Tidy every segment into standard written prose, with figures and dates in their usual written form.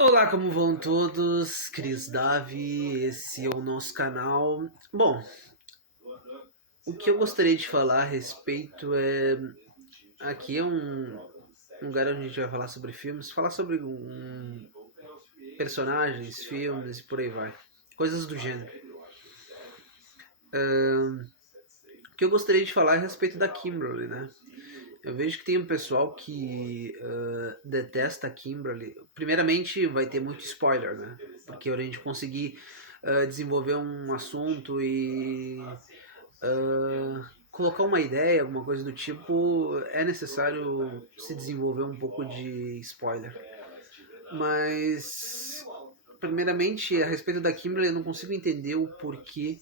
Olá, como vão todos? Cris Davi, esse é o nosso canal. Bom, o que eu gostaria de falar a respeito é. Aqui é um lugar onde a gente vai falar sobre filmes, falar sobre personagens, filmes e por aí vai. Coisas do gênero. O que eu gostaria de falar é a respeito da Kimberly, né? Eu vejo que tem um pessoal que detesta a Kimberly. Primeiramente, vai ter muito spoiler, né? Porque a gente conseguir desenvolver um assunto e colocar uma ideia, alguma coisa do tipo, é necessário se desenvolver um pouco de spoiler. Mas, primeiramente, a respeito da Kimberly, eu não consigo entender o porquê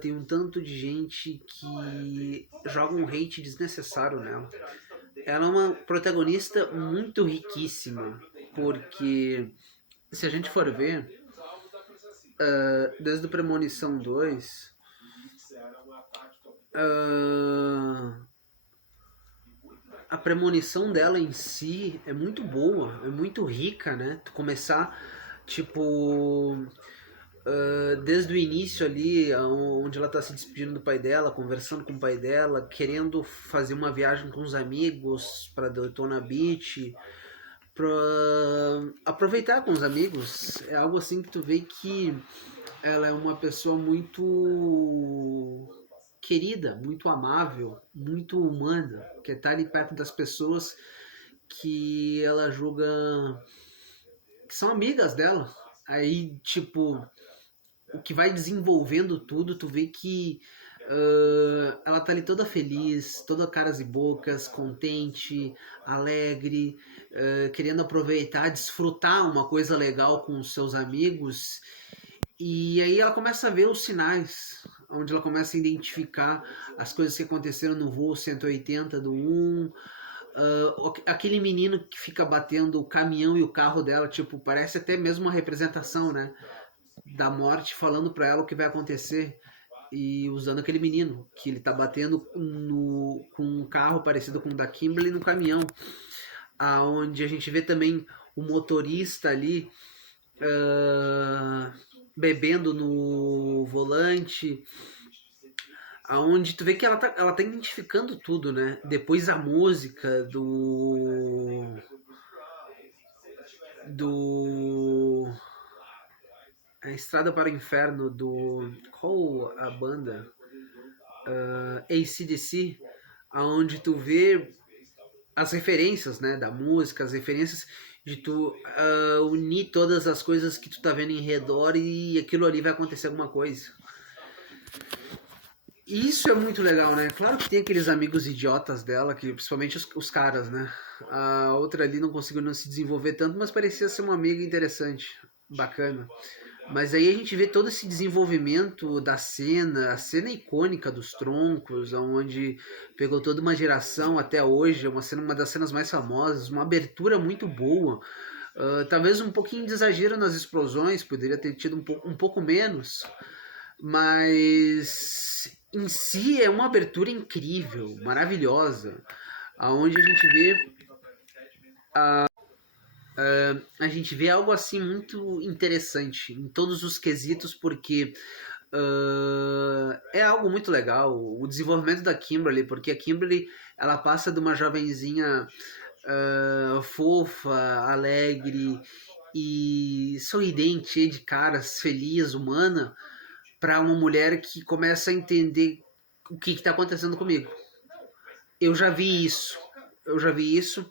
tem um tanto de gente que joga um hate desnecessário nela. Ela é uma protagonista muito riquíssima, porque se a gente for ver, desde o Premonição 2, a premonição dela em si é muito boa, é muito rica, né? Tu começar, tipo, desde o início ali, onde ela tá se despedindo do pai dela, conversando com o pai dela, querendo fazer uma viagem com os amigos para Daytona Beach, pra aproveitar com os amigos. É algo assim que tu vê que ela é uma pessoa muito querida, muito amável, muito humana, que tá ali perto das pessoas que ela julga que são amigas dela. Aí, tipo, o que vai desenvolvendo tudo, tu vê que ela tá ali toda feliz, toda caras e bocas, contente, alegre, querendo aproveitar, desfrutar uma coisa legal com os seus amigos. E aí ela começa a ver os sinais, onde ela começa a identificar as coisas que aconteceram no voo 180 do 1. Aquele menino que fica batendo o caminhão e o carro dela, tipo, parece até mesmo uma representação, né? Da morte, falando pra ela o que vai acontecer. E usando aquele menino, que ele tá batendo com um carro parecido com o da Kimberly no caminhão. Aonde a gente vê também o motorista ali bebendo no volante, aonde tu vê que ela tá identificando tudo, né? Depois a música do a Estrada para o Inferno do qual a banda AC/DC, aonde tu vê as referências, né, da música, as referências de tu unir todas as coisas que tu tá vendo em redor e aquilo ali vai acontecer alguma coisa. E isso é muito legal, né? Claro que tem aqueles amigos idiotas dela, que principalmente os caras, né? A outra ali não conseguiu não se desenvolver tanto, mas parecia ser uma amiga interessante, bacana. Mas aí a gente vê todo esse desenvolvimento da cena, a cena icônica dos troncos, onde pegou toda uma geração até hoje, é uma das cenas mais famosas, uma abertura muito boa. Talvez um pouquinho de exagero nas explosões, poderia ter tido um pouco menos, mas em si é uma abertura incrível, maravilhosa, aonde a gente vê algo assim muito interessante em todos os quesitos, porque é algo muito legal o desenvolvimento da Kimberly, porque a Kimberly ela passa de uma jovenzinha fofa, alegre e sorridente, cheia de caras, feliz, humana, para uma mulher que começa a entender o que está acontecendo comigo. Eu já vi isso. Eu já vi isso.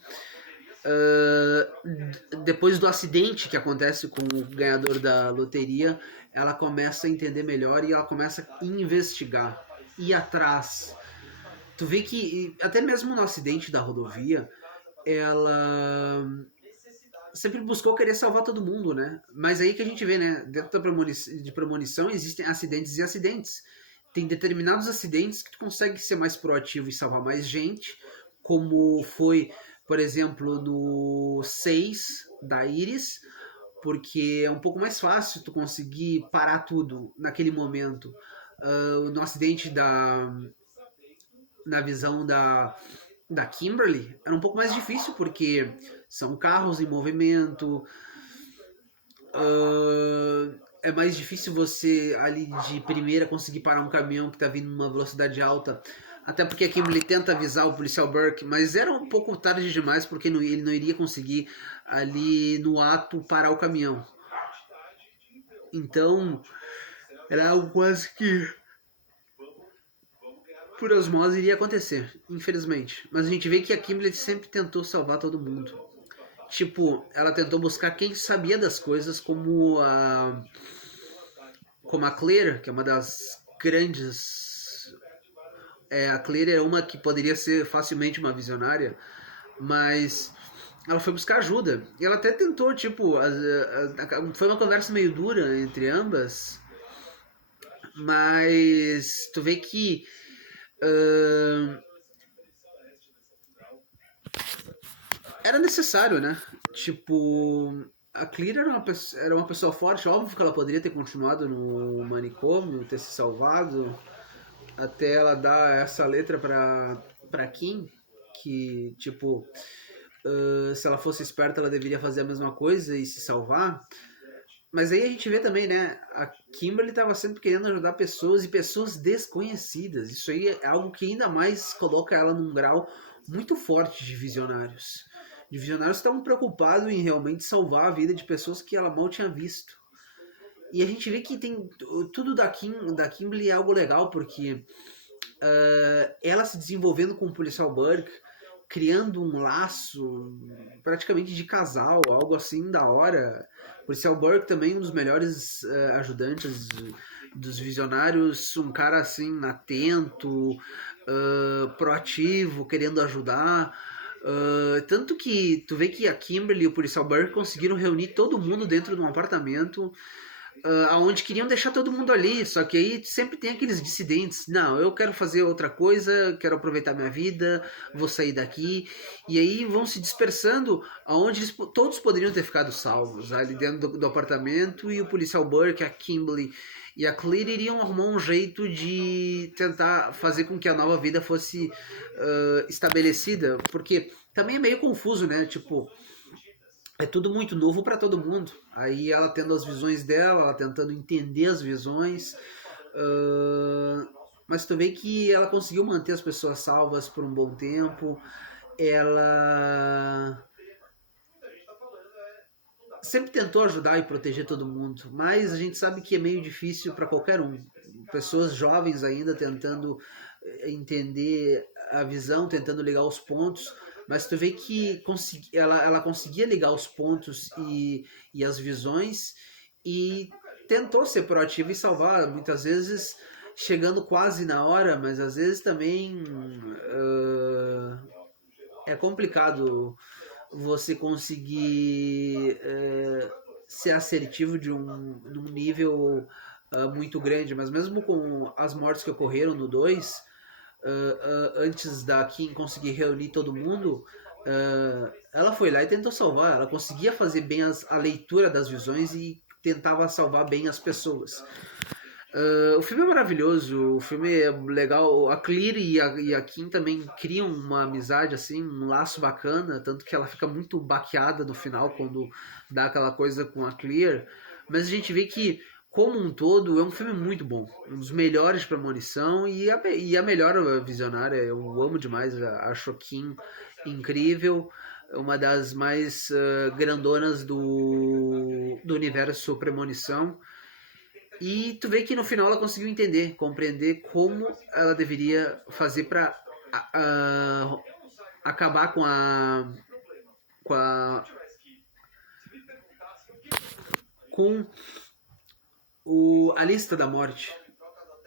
Depois do acidente que acontece com o ganhador da loteria, ela começa a entender melhor e ela começa a investigar, ir atrás. Tu vê que até mesmo no acidente da rodovia, ela sempre buscou querer salvar todo mundo, né? Mas aí que a gente vê, né? Dentro de premonição existem acidentes e acidentes. Tem determinados acidentes que tu consegue ser mais proativo e salvar mais gente, como foi, por exemplo, no 6 da Iris, porque é um pouco mais fácil tu conseguir parar tudo naquele momento. No acidente na visão da Kimberly, era um pouco mais difícil, porque são carros em movimento, É mais difícil você ali de primeira conseguir parar um caminhão que tá vindo numa velocidade alta. Até porque a Kimberly tenta avisar o policial Burke, mas era um pouco tarde demais porque ele não iria conseguir ali no ato parar o caminhão. Então era algo quase que por osmose iria acontecer, infelizmente. Mas a gente vê que a Kimberly sempre tentou salvar todo mundo. Tipo, ela tentou buscar quem sabia das coisas, como a Claire, que é uma das grandes. A Claire é uma que poderia ser facilmente uma visionária, mas ela foi buscar ajuda. E ela até tentou, tipo, foi uma conversa meio dura entre ambas, mas tu vê que uh, era necessário, né? Tipo, a Clear era uma pessoa forte, óbvio que ela poderia ter continuado no manicômio, ter se salvado, até ela dar essa letra pra Kim, que, tipo, se ela fosse esperta, ela deveria fazer a mesma coisa e se salvar. Mas aí a gente vê também, né? A Kimberly estava sempre querendo ajudar pessoas e pessoas desconhecidas. Isso aí é algo que ainda mais coloca ela num grau muito forte de visionários. De visionários que estavam preocupados em realmente salvar a vida de pessoas que ela mal tinha visto. E a gente vê que tem tudo da Kimberly é algo legal, porque ela se desenvolvendo com o policial Burke, criando um laço praticamente de casal, algo assim da hora. O policial Burke também um dos melhores ajudantes dos visionários, um cara assim atento, proativo, querendo ajudar. Tanto que tu vê que a Kimberly e o policial Burke conseguiram reunir todo mundo dentro de um apartamento aonde queriam deixar todo mundo ali, só que aí sempre tem aqueles dissidentes, não, eu quero fazer outra coisa, quero aproveitar minha vida, vou sair daqui, e aí vão se dispersando aonde todos poderiam ter ficado salvos, ali dentro do apartamento, e o policial Burke, a Kimberly e a Claire iriam arrumar um jeito de tentar fazer com que a nova vida fosse estabelecida, porque também é meio confuso, né, tipo, é tudo muito novo para todo mundo. Aí ela tendo as visões dela, ela tentando entender as visões. Mas tu vê que ela conseguiu manter as pessoas salvas por um bom tempo. Ela sempre tentou ajudar e proteger todo mundo, mas a gente sabe que é meio difícil para qualquer um. Pessoas jovens ainda tentando entender a visão, tentando ligar os pontos, mas tu vê que ela conseguia ligar os pontos e as visões e tentou ser proativa e salvar, muitas vezes chegando quase na hora, mas às vezes também é complicado você conseguir ser assertivo de um nível muito grande, mas mesmo com as mortes que ocorreram no 2, antes da Kim conseguir reunir todo mundo, ela foi lá e tentou salvar. Ela conseguia fazer bem a leitura das visões e tentava salvar bem as pessoas. O filme é maravilhoso, o filme é legal. A Clear e a Kim também criam uma amizade, assim, um laço bacana. Tanto que ela fica muito baqueada no final quando dá aquela coisa com a Clear. Mas a gente vê que, como um todo, é um filme muito bom. Um dos melhores de premonição e a melhor visionária. Eu amo demais, acho a Kim incrível. Uma das mais grandonas do universo premonição. E tu vê que no final ela conseguiu entender, compreender como ela deveria fazer para acabar com a com a lista da morte.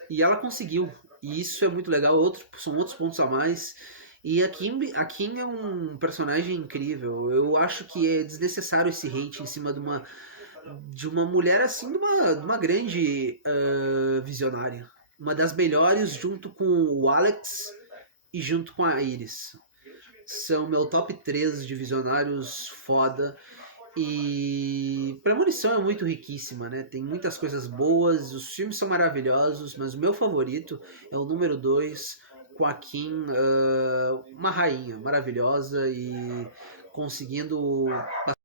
E ela conseguiu. E isso é muito legal. São outros pontos a mais. E a Kim é um personagem incrível. Eu acho que é desnecessário esse hate em cima de uma mulher assim, de uma grande visionária. Uma das melhores junto com o Alex e junto com a Iris. São meu top 3 de visionários foda. E Premonição é muito riquíssima, né? Tem muitas coisas boas, os filmes são maravilhosos, mas o meu favorito é o número 2 com a Kim, uma rainha maravilhosa e conseguindo